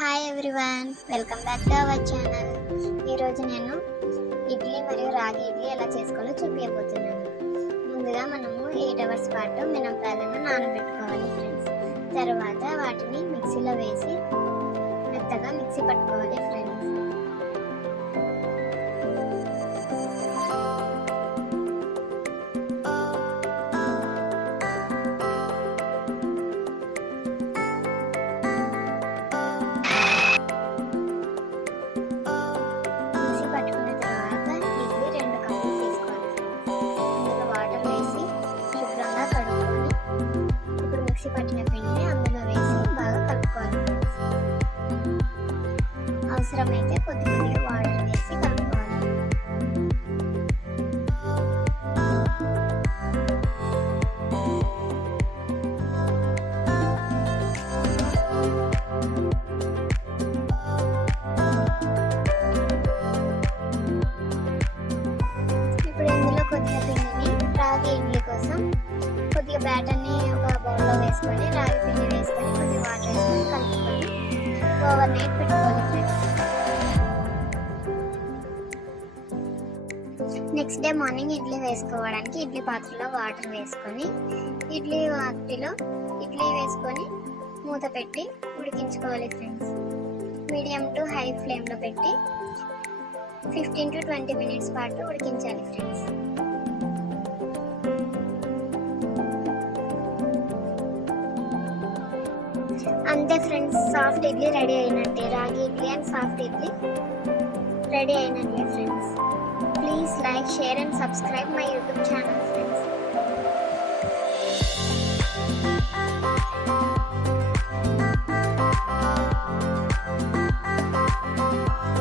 Hi everyone, welcome back to our channel. ఈరోజు నేను ఇడ్లీ మరియు రాగి ఇడ్లీ ఎలా చేసుకోవాలో చూపించబోతున్నాను. ముందుగా మనము 8 అవర్స్ పాటు మినపప్పులను నానబెట్టుకోవాలి ఫ్రెండ్స్. తర్వాత వాటిని మిక్సీలో వేసి మెత్తగా మిక్సీ పట్టుకోవాలి ఫ్రెండ్స్. పట్టుకున్న తర్వాత ఇడ్లీ 2 కప్పులు తీసుకోవాలి ఫ్రెండ్స్. ఇందులో వాటర్ వేసి శుభ్రంగా కడుక్కొని ఇప్పుడు మిక్సీ పట్టిన పిండిని అందులో వేసి బాగా కలుపుకోవాలి ఫ్రెండ్స్. అవసరమైతే కొద్దిగా వాటర్ వేసి కలుపుకోవాలి. కొద్దిగా పిండిని రాగి ఇడ్లీ కోసం కొద్దిగా బ్యాటర్ని ఒక బౌల్లో వేసుకొని రాగి పిండి వేసుకొని కొద్దిగా వాటర్ వేసుకొని కలుపుకొని ఓవర్ నైట్ పెట్టుకోవాలి friends. Next day morning idli వేసుకోవడానికి ఇడ్లీ పాత్రలో వాటర్ వేసుకొని ఇడ్లీ వేసుకొని మూత పెట్టి ఉడికించుకోవాలి ఫ్రెండ్స్. మీడియం టు హై ఫ్లేమ్లో పెట్టి 15 to 20 మినిట్స్ పాటు ఉడికించాలి ఫ్రెండ్స్. అంతే ఫ్రెండ్స్, సాఫ్ట్ ఇడ్లీ రెడీ అయినట్టే. Ragi idli and soft idli ready అయినట్టే friends. Please like, share and subscribe my YouTube channel friends.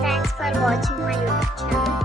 Thanks for watching my YouTube channel.